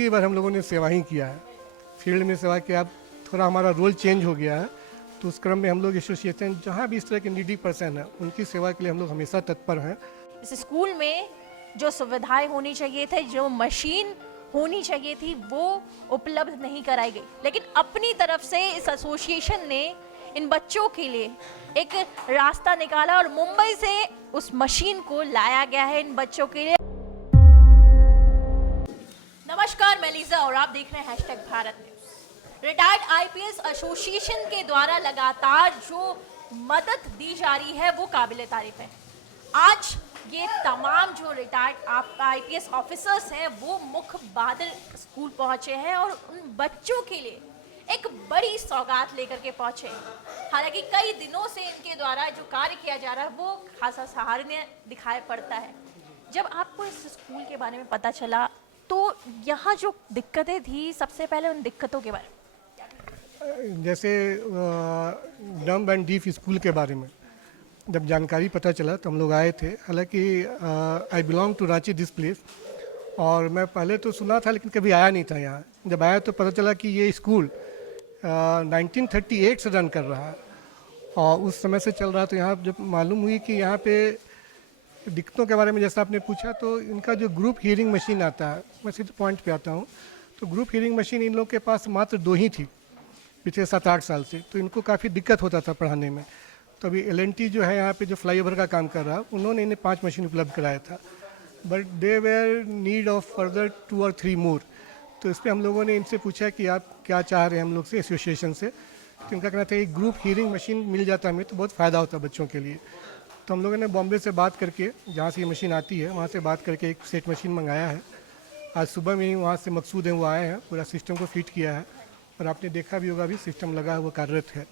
ज़िंदगी भर हम लोगों ने सेवा ही किया है, फील्ड में सेवा किया। अब थोड़ा हमारा रोल चेंज हो गया है, तो उस क्रम में हम लोग एसोसिएशन जहाँ भी इस तरह के नीडी पर्सन है उनकी सेवा के लिए हम लोग हमेशा तत्पर हैं। इस स्कूल में जो सुविधाएं होनी चाहिए थे, जो मशीन होनी चाहिए थी, वो उपलब्ध नहीं कराई गई, लेकिन अपनी तरफ से इस एसोसिएशन ने इन बच्चों के लिए एक रास्ता निकाला और मुंबई से उस मशीन को लाया गया है इन बच्चों के लिए। नमस्कार, मैं लीजा और आप देख रहे हैं #Bharat news. Retired IPS association के द्वारा लगातार जो मदद दी जा रही है वो काबिले तारीफ है। आज ये तमाम जो रिटायर्ड आईपीएस ऑफिसर्स हैं वो मुख्य बादल स्कूल पहुंचे हैं और उन बच्चों के लिए एक बड़ी सौगात लेकर के पहुंचे हैं। हालांकि कई दिनों से इनके द्वारा जो कार्य किया जा रहा है वो खासा सराहनीय दिखाई पड़ता है। जब आपको इस स्कूल के बारे में पता चला तो यहाँ जो दिक्कतें थी, सबसे पहले उन दिक्कतों के बारे में। जैसे डम्ब एंड डीफ स्कूल के बारे में जब जानकारी पता चला तो हम लोग आए थे। हालांकि I belong to Ranchi this place, और मैं पहले तो सुना था लेकिन कभी आया नहीं था यहाँ। जब आया तो पता चला कि ये स्कूल 1938 से रन कर रहा है और उस समय से चल रहा। तो यहाँ जब मालूम हुई कि यहाँ पे दिक्कतों के बारे में जैसा आपने पूछा, तो इनका जो ग्रुप हियरिंग मशीन आता है, मैं सीधे पॉइंट पे आता हूँ। तो ग्रुप हियरिंग मशीन इन लोग के पास मात्र 2 ही थी पिछले 7-8 साल से, तो इनको काफ़ी दिक्कत होता था पढ़ाने में। तो अभी LNT जो है यहाँ पे जो फ्लाईओवर का काम कर रहा है, उन्होंने इन्हें 5 मशीन उपलब्ध कराया था, but they were need of further 2 और 3 मोर। तो इस पर हम लोगों ने इनसे पूछा कि आप क्या चाह रहे हैं हम लोग से, एसोसिएशन से। तो इनका कहना था एक ग्रुप हियरिंग मशीन मिल जाता हमें तो बहुत फ़ायदा होता बच्चों के लिए। तो हम लोगों ने बॉम्बे से बात करके, जहाँ से ये मशीन आती है वहाँ से बात करके एक सेट मशीन मंगाया है। आज सुबह में ही वहाँ से मकसूद हैं वो आए हैं, पूरा सिस्टम को फिट किया है और आपने देखा भी होगा अभी सिस्टम लगा है, वो कार्यरत है।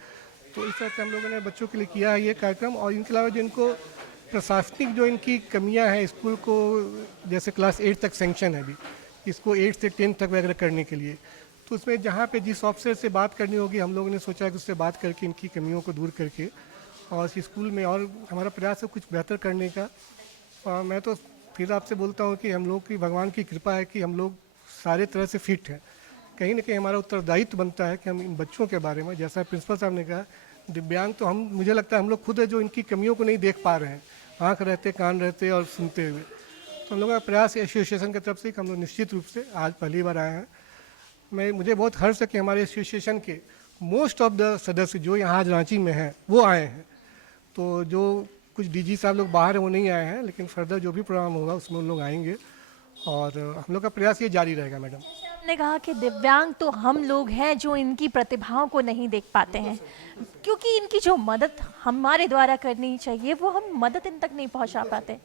तो इस तरह से हम लोगों ने बच्चों के लिए किया है ये कार्यक्रम। और इनके अलावा जो इनको प्रशासनिक जो इनकी कमियां हैं, स्कूल को जैसे क्लास 8 तक सेंक्शन है अभी, इसको 8 से 10 तक वगैरह करने के लिए, तो उसमें जहाँ पे जिस ऑफिसर से बात करनी होगी हम लोगों ने सोचा कि उससे बात करके इनकी कमियों को दूर करके और इस स्कूल में और हमारा प्रयास है कुछ बेहतर करने का। और मैं तो फिर आपसे बोलता हूँ कि हम लोग की भगवान की कृपा है कि हम लोग सारे तरह से फिट हैं। कहीं ना कहीं हमारा उत्तरदायित्व बनता है कि हम इन बच्चों के बारे में, जैसा प्रिंसिपल साहब ने कहा, दिव्यांग तो हम, मुझे लगता है हम लोग खुद है जो इनकी कमियों को नहीं देख पा रहे हैं, आँख रहते, कान रहते और सुनते हुए। तो हम लोगों का प्रयास एसोसिएशन की तरफ से हम लोग निश्चित रूप से आज पहली बार आए हैं। मुझे बहुत हर्ष है कि हमारे एसोसिएशन के मोस्ट ऑफ द सदस्य जो यहाँ आज रांची में हैं वो आए हैं। तो जो कुछ DG साहब लोग बाहर हैं वो नहीं आए हैं, लेकिन फर्दर जो भी प्रोग्राम होगा उसमें उन लोग आएंगे और हम लोग का प्रयास ये जारी रहेगा। मैडम, आपने कहा कि दिव्यांग तो हम लोग हैं जो इनकी प्रतिभाओं को नहीं देख पाते हैं, क्योंकि इनकी जो मदद हमारे द्वारा करनी चाहिए वो हम मदद इन तक नहीं पहुंचा पाते।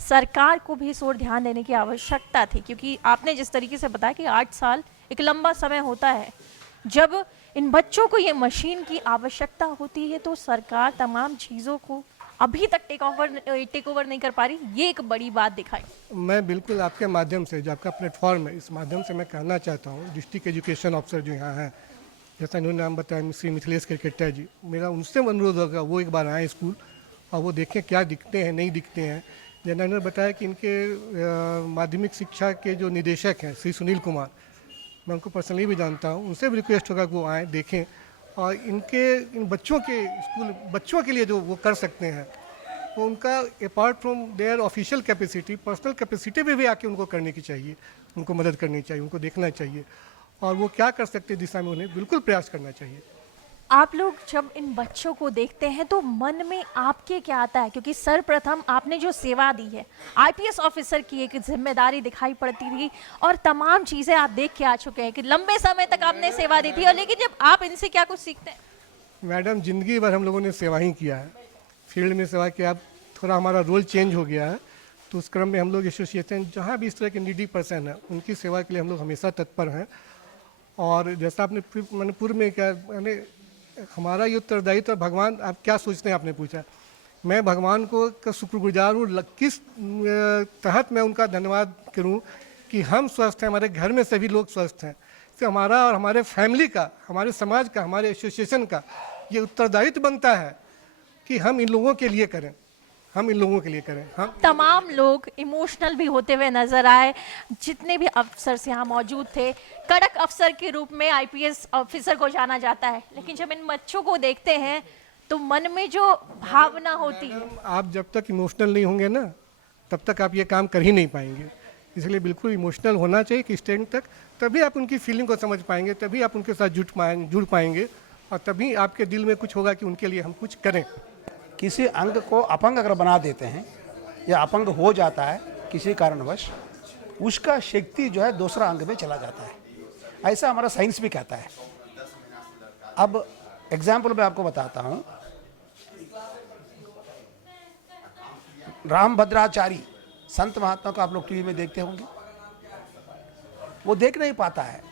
सरकार को भी इस ओर ध्यान देने की आवश्यकता थी, क्योंकि आपने जिस तरीके से बताया कि 8 साल एक लंबा समय होता है। जब इन बच्चों को ये मशीन की आवश्यकता होती है तो सरकार तमाम चीज़ों को अभी तक टेक ओवर नहीं कर पा रही, ये एक बड़ी बात दिखाई। मैं बिल्कुल आपके माध्यम से, जो आपका प्लेटफॉर्म है, इस माध्यम से मैं कहना चाहता हूँ डिस्ट्रिक्ट एजुकेशन ऑफिसर जो यहाँ हैं, जैसा इन्होंने नाम बताया श्री मिथिलेश क्रिकेटर जी, मेरा उनसे अनुरोध होगा वो एक बार आएँ स्कूल और वो देखें क्या दिखते हैं नहीं दिखते हैं। जैसा इन्होंने बताया कि इनके माध्यमिक शिक्षा के जो निदेशक हैं श्री सुनील कुमार, मैं उनको पर्सनली भी जानता हूँ, उनसे भी रिक्वेस्ट होगा कि वो आएँ देखें और इन बच्चों के स्कूल, बच्चों के लिए जो वो कर सकते हैं वो उनका apart from there official capacity, personal capacity पे भी आके उनको करने की चाहिए, उनको मदद करनी चाहिए, उनको देखना चाहिए और वो क्या कर सकते हैं दिशा में उन्हें बिल्कुल प्रयास करना चाहिए। आप लोग जब इन बच्चों को देखते हैं तो मन में आपके क्या आता है? क्योंकि सर्वप्रथम आपने जो सेवा दी है, आईपीएस ऑफिसर की एक जिम्मेदारी दिखाई पड़ती थी और तमाम चीज़ें आप देख के आ चुके हैं कि लंबे समय तक आपने सेवा दी थी, और लेकिन जब आप इनसे क्या कुछ सीखते हैं? मैडम, ज़िंदगी भर हम लोगों ने सेवा ही किया है, फील्ड में सेवा किया। अब थोड़ा हमारा रोल चेंज हो गया है, तो उस क्रम में हम लोग एसोसिएशन जहाँ भी इस तरह के नीडी पर्सन है उनकी सेवा के लिए हम लोग हमेशा तत्पर हैं। और जैसा आपने मैंने पूर्व में क्या, मैंने हमारा ये उत्तरदायित्व, भगवान आप क्या सोचते हैं आपने पूछा, मैं भगवान को का शुक्रगुजार हूँ। किस तहत मैं उनका धन्यवाद करूँ कि हम स्वस्थ हैं, हमारे घर में सभी लोग स्वस्थ हैं। तो हमारा और हमारे फैमिली का, हमारे समाज का, हमारे एसोसिएशन का ये उत्तरदायित्व बनता है कि हम इन लोगों के लिए करें। हम इन लोगों के लिए करें। हम तमाम लोग इमोशनल भी होते हुए नजर आए, जितने भी अफसर यहाँ मौजूद थे। कड़क अफसर के रूप में आईपीएस ऑफिसर को जाना जाता है, लेकिन जब इन बच्चों को देखते हैं तो मन में जो भावना होती है, आप जब तक इमोशनल नहीं होंगे ना, तब तक आप ये काम कर ही नहीं पाएंगे। इसलिए बिल्कुल इमोशनल होना चाहिए कि स्टैंड तक, तभी आप उनकी फीलिंग को समझ पाएंगे, तभी आप उनके साथ जुड़ पाएंगे, और तभी आपके दिल में कुछ होगा कि उनके लिए हम कुछ करें। किसी अंग को अपंग अगर बना देते हैं या अपंग हो जाता है किसी कारणवश, उसका शक्ति जो है दूसरा अंग में चला जाता है, ऐसा हमारा साइंस भी कहता है। अब एग्जाम्पल मैं आपको बताता हूँ। रामभद्राचारी संत महात्मा को आप लोग टीवी में देखते होंगे, वो देख नहीं पाता है,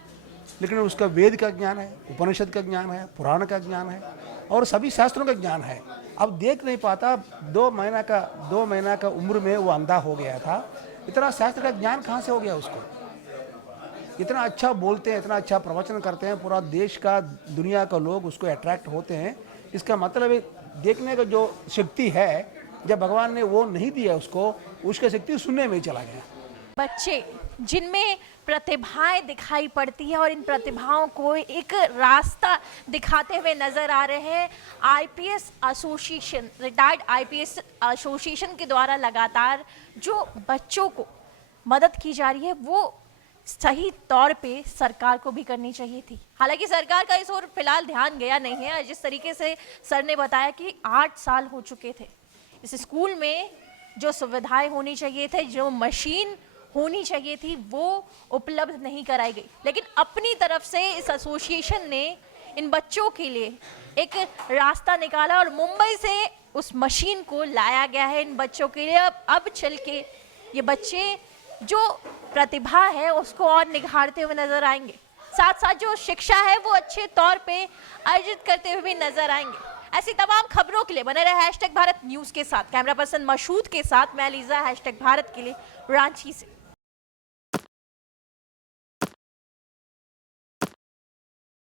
लेकिन उसका वेद का ज्ञान है, उपनिषद का ज्ञान है, पुराण का ज्ञान है और सभी शास्त्रों का ज्ञान है। अब देख नहीं पाता, 2 महीना का उम्र में वो अंधा हो गया था। इतना शास्त्र का ज्ञान कहाँ से हो गया उसको? इतना अच्छा बोलते हैं, इतना अच्छा प्रवचन करते हैं, पूरा देश का दुनिया का लोग उसको अट्रैक्ट होते हैं। इसका मतलब है देखने का जो शक्ति है, जब भगवान ने वो नहीं दिया उसको, उसकी शक्ति सुनने में ही चला गया। बच्चे जिनमें प्रतिभाएं दिखाई पड़ती है और इन प्रतिभाओं को एक रास्ता दिखाते हुए नजर आ रहे हैं। IPS association, retired IPS association के द्वारा लगातार जो बच्चों को मदद की जा रही है, वो सही तौर पे सरकार को भी करनी चाहिए थी। हालांकि सरकार का इस ओर फिलहाल ध्यान गया नहीं है। जिस तरीके से सर ने बताया कि 8 साल हो चुके थे, इस स्कूल में जो सुविधाएं होनी चाहिए थे, जो मशीन होनी चाहिए थी, वो उपलब्ध नहीं कराई गई। लेकिन अपनी तरफ से इस एसोसिएशन ने इन बच्चों के लिए एक रास्ता निकाला और मुंबई से उस मशीन को लाया गया है इन बच्चों के लिए। अब चल के ये बच्चे जो प्रतिभा है उसको और निखारते हुए नजर आएंगे, साथ साथ जो शिक्षा है वो अच्छे तौर पे अर्जित करते हुए भी नजर आएंगे। ऐसी तमाम खबरों के लिए बने रहे #भारत न्यूज के साथ। कैमरा पर्सन मशहूद के साथ मैं लीजा, #भारत के लिए रांची से।